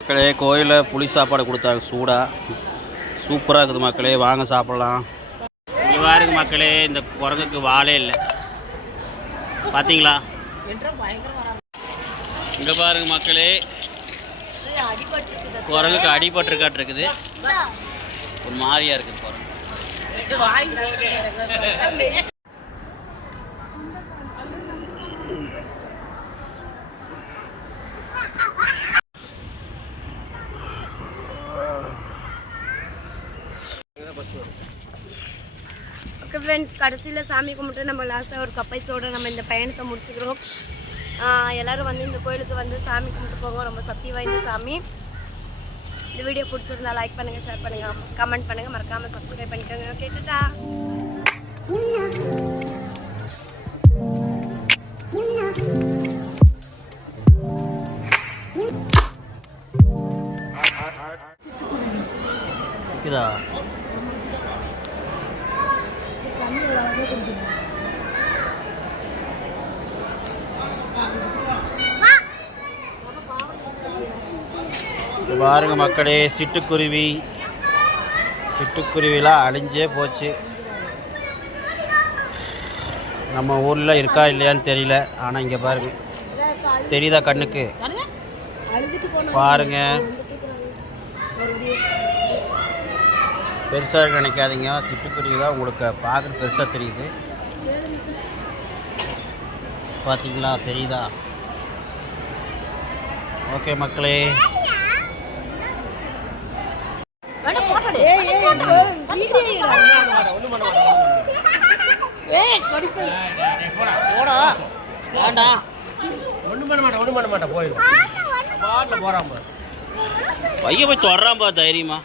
மக்களே கோயிலில் புளி சாப்பாடு கொடுத்தாங்க சூடாக, சூப்பராக இருக்குது மக்களே, வாங்க சாப்பிட்லாம். இங்கே பாருங்க மக்களே, இந்த குரங்குக்கு வாழே இல்லை பார்த்தீங்களா? இங்கே பாருங்க மக்களே, குரங்குக்கு அடிபட்டுருக்காட்டிருக்குது, ஒரு மாதிரியாக இருக்குது குரங்கு. ஓகே ஃப்ரெண்ட்ஸ், கடைசியில் சாமி கும்பிட்டு நம்ம லாஸ்ட்டாக ஒரு கப்பைஸோடு நம்ம இந்த பயணத்தை முடிச்சுக்கிறோம். எல்லோரும் வந்து இந்த கோயிலுக்கு வந்து சாமி கும்பிட்டு போங்க, ரொம்ப சக்தி வாய்ந்த சாமி. இந்த வீடியோ பிடிச்சிருந்தா லைக் பண்ணுங்கள், ஷேர் பண்ணுங்கள், கமெண்ட் பண்ணுங்கள், மறக்காமல் சப்ஸ்கிரைப் பண்ணிக்கோங்க. கேட்டுட்டா இதா பாருங்க மக்களே, சிட்டுக்குருவிலாம் அழிஞ்சே போச்சு. நம்ம ஊரில் இருக்கா இல்லையான்னு தெரியல, ஆனால் இங்கே பாருங்க, தெரியுதா கண்ணுக்கு? பாருங்க, பெருசாக நினைக்காதீங்க, சிட்டுக்குருவி தான் உங்களுக்கு பார்க்குற பெருசாக தெரியுது. பார்த்தீங்களா, தெரியுதா? ஓகே மக்களே, பையன் போய் தொடராம்பா தைரியமா.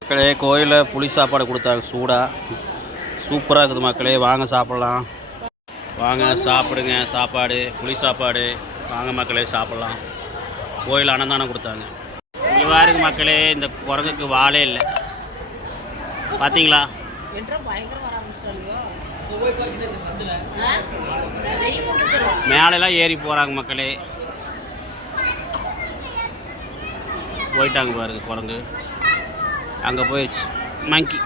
மக்களே கோயிலில் புளி சாப்பாடு கொடுத்தாங்க சூடாக, சூப்பராக இருக்குது மக்களே, வாங்க சாப்பிட்லாம். வாங்க சாப்பிடுங்க, சாப்பாடு புளி சாப்பாடு, வாங்க மக்களே சாப்பிட்லாம். கோயில் அன்னதானம் கொடுத்தாங்க. இங்கே பாருங்க மக்களே, இந்த குரங்குக்கு வாழே இல்லை பார்த்தீங்களா? மேலெல்லாம் ஏறி போகிறாங்க மக்களே, போயிட்டாங்க பாருங்க குரங்கு, அங்கே போயிடுச்சு மங்கி.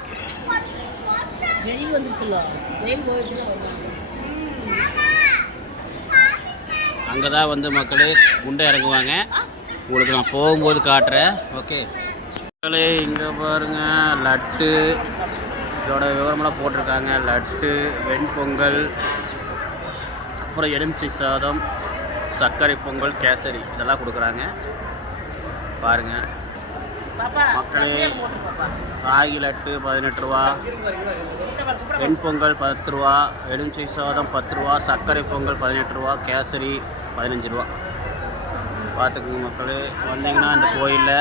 அங்கே தான் வந்து மக்களே குண்டை இறங்குவாங்க, உங்களுக்கு நான் போகும்போது காட்டுறேன். ஓகே மக்களே, இங்கே பாருங்கள் லட்டு, இதோட விவரமெல்லாம் போட்டிருக்காங்க. லட்டு, வெண்பொங்கல், அப்புறம் எலுமிச்சை சாதம், சர்க்கரை பொங்கல், கேசரி இதெல்லாம் கொடுக்குறாங்க பாருங்கள் மக்களே. ராகி லட்டு 18 ரூபா, வெண்பொங்கல் 10 ரூபா, எலுமிச்சை சாதம் 10 ரூபா, சர்க்கரை பொங்கல் 18 ரூபா, கேசரி 15 ரூபா. பார்த்துக்குங்க மக்களே, வந்தீங்கன்னா இந்த கோயிலில்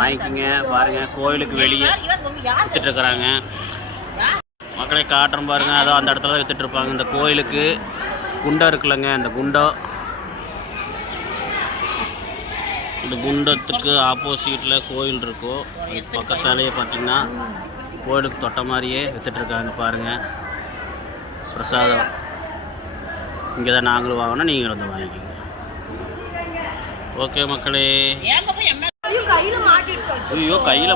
வாங்கிக்கிங்க. பாருங்கள் கோயிலுக்கு வெளியே விற்றுட்ருக்குறாங்க மக்களே, காட்டுறோம் பாருங்கள். அதோ அந்த இடத்துல தான் விற்றுட்ருப்பாங்க. இந்த கோயிலுக்கு குண்டம் இருக்குல்லங்க, இந்த குண்டம், இந்த குண்டத்துக்கு ஆப்போசிட்டில் கோயில் இருக்கும். பக்கத்தாலேயே பார்த்திங்கன்னா கோயிலுக்கு தொட்ட மாதிரியே விற்றுட்ருக்காங்க பாருங்கள். பிரசாதம் இங்கே தான் நாங்களும் வாங்கினோம், நீங்களும் வந்து வாங்கிக்கிங்க. ஓகே மக்களே, ஐயோ கையில்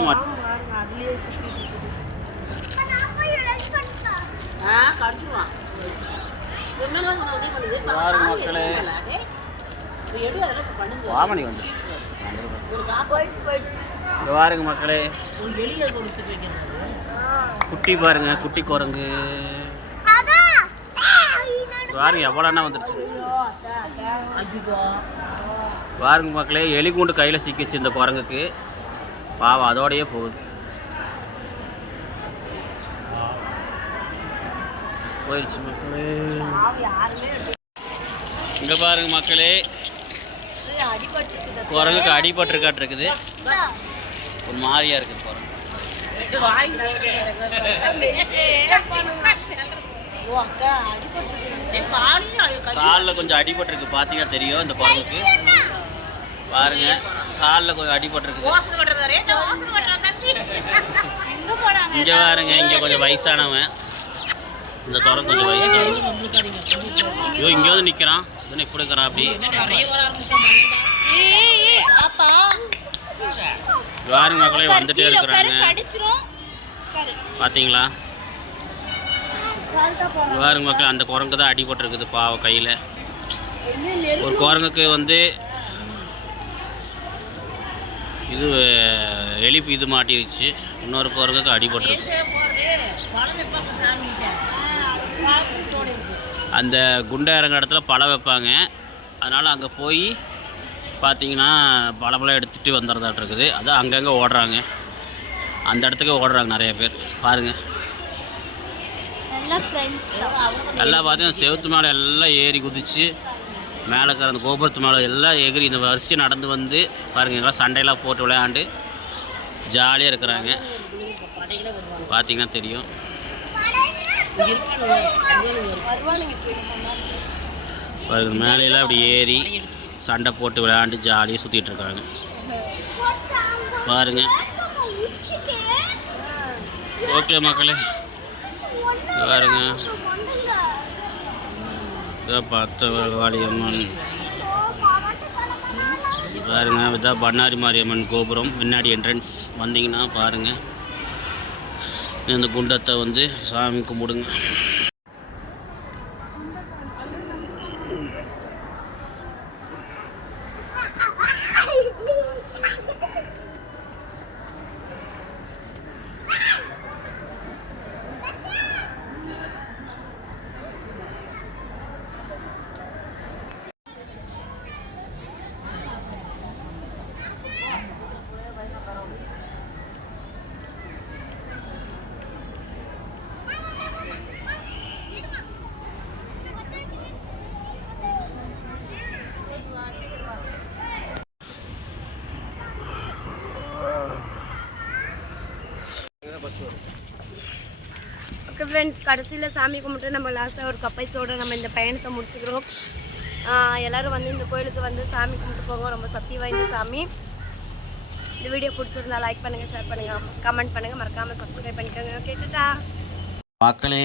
பாருங்க மக்களே, வாமணி வந்து இங்க பாருங்க மக்களே, குட்டி பாருங்க, குட்டி குரங்கு பாருங்க எவ்வளோன்னா வந்துருச்சு பாருங்க மக்களே. எலி கூண்டு கையில் சிக்கிச்சு இந்த குரங்குக்கு, பாவம் அதோடையே போகுது. போயிடுச்சு மக்களே. இங்கே பாருங்க மக்களே, குரங்குக்கு அடிபட்டுருக்காட்டு இருக்குது, ஒரு மாதிரியா இருக்குது குரங்கு. காலில் கொஞ்சம் அடிபட்டுருக்கு, பார்த்தீங்கன்னா தெரியும் இந்த குரங்குக்கு. பாருங்க காலில் கொஞ்சம் அடிபட்டுருக்குது. இங்கே பாருங்க, இங்கே கொஞ்சம் வயசானவன், இந்த குரங்கு கொஞ்சம் வயசானவன். ஐயோ இங்கே வந்து நிற்கிறான், இன்னும் இப்படி இருக்கிறான் அப்படி. பாருங்க மக்களே வந்துட்டே இருக்கிறாங்க, பார்த்தீங்களா? பாருங்க மக்கள், அந்த குரங்கு தான் அடிபட்டுருக்குது பாவம் கையில். ஒரு குரங்குக்கு வந்து இது எலி இது மாட்டிருச்சு, இன்னொரு குரங்குக்கு அடிபட்டுருக்கு. அந்த குண்டை இறங்குற இடத்துல பழம் வைப்பாங்க, அதனால் அங்கே போய் பார்த்தீங்கன்னா பழமெல்லாம் எடுத்துகிட்டு வந்துடுறதாட்டு இருக்குது. அதான் அங்கங்கே ஓடுறாங்க, அந்த இடத்துக்கு ஓடுறாங்க நிறைய பேர். பாருங்கள் எல்லாம் பார்த்தீங்கன்னா செவுத்து மேலே எல்லாம் ஏறி குதிச்சு மேலே இருக்கிற அந்த கோபுரத்து மேலே எல்லாம் எகிரி இந்த வரிசையை நடந்து வந்து பாருங்கள், எல்லாம் சண்டையெல்லாம் போட்டு விளையாண்டு ஜாலியாக இருக்கிறாங்க. பார்த்தீங்கன்னா தெரியும். மேலையெல்லாம் அப்படி ஏறி சண்டை போட்டு விளையாண்டு ஜாலியாக சுற்றிட்டு இருக்காங்க. பாருங்க. ஓகே மக்களே, பாருங்க பார்த்தவாளியம்மன் பாருங்க, இதான் பண்ணாரி மாரியம்மன் கோபுரம் முன்னாடி என்ட்ரன்ஸ் வந்தீங்கன்னா பாருங்கள். இந்த குண்டத்தை வந்து சாமி கும்பிடுங்க. ஓகே ஃப்ரெண்ட்ஸ், கடைசியில் சாமி கும்பிட்டு நம்ம லாஸ்ட்டாக ஒரு கப்பைஸோடு நம்ம இந்த பயணத்தை முடிச்சுக்கிறோம். எல்லோரும் வந்து இந்த கோயிலுக்கு வந்து சாமி கும்பிட்டு போங்க, ரொம்ப சக்தி வாய்ந்த சாமி. இந்த வீடியோ பிடிச்சிருந்தா லைக் பண்ணுங்கள், ஷேர் பண்ணுங்கள், கமெண்ட் பண்ணுங்கள், மறக்காமல் சப்ஸ்கிரைப் பண்ணிக்கோங்க. கேட்டுட்டா மக்களே,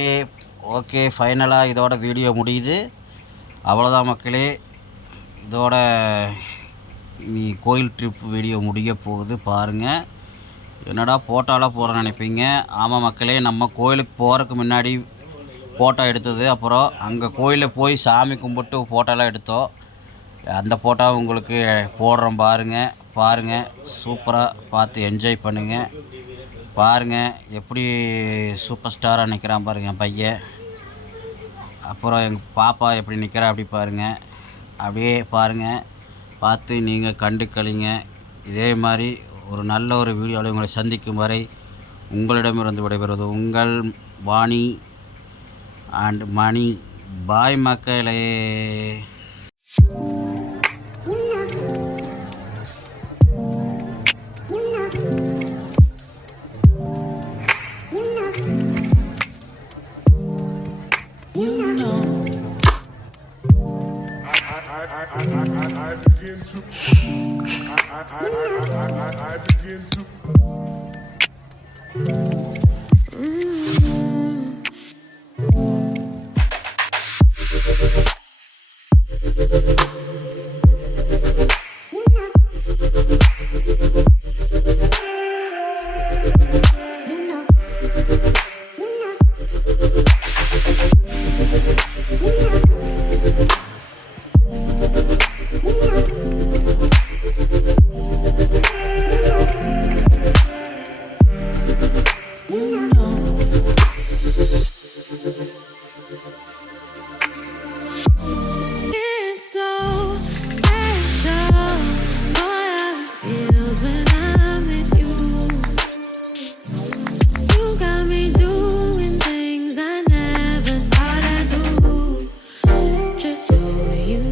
ஓகே ஃபைனலாக இதோட வீடியோ முடியுது. அவ்வளோதான் மக்களே, இதோட நீ கோயில் ட்ரிப் வீடியோ முடிய போகுது. பாருங்கள், என்னடா ஃபோட்டோலாம் போட நினைப்பீங்க. ஆமாம் மக்களே, நம்ம கோயிலுக்கு போகிறதுக்கு முன்னாடி ஃபோட்டோ எடுத்தது, அப்புறம் அங்கே கோயிலில் போய் சாமி கும்பிட்டு ஃபோட்டோலாம் எடுத்தோம். அந்த ஃபோட்டோ உங்களுக்கு போடுறோம் பாருங்கள். சூப்பராக பார்த்து என்ஜாய் பண்ணுங்கள். பாருங்கள் எப்படி சூப்பர் ஸ்டாராக நிற்கிறான் பாருங்கள் என் பையன். அப்புறம் எங்கள் பாப்பா எப்படி நிற்கிறா அப்படி பாருங்கள். அப்படியே பாருங்கள், பார்த்து நீங்கள் கண்டு கழிங்க. இதே மாதிரி ஒரு நல்ல ஒரு வீடியோவில் உங்களை சந்திக்கும் வரை உங்களிடமிருந்து விடைபெறுவது உங்கள் வாணி அண்ட் மணி. பாய் மக்களே. I begin to you know. just so you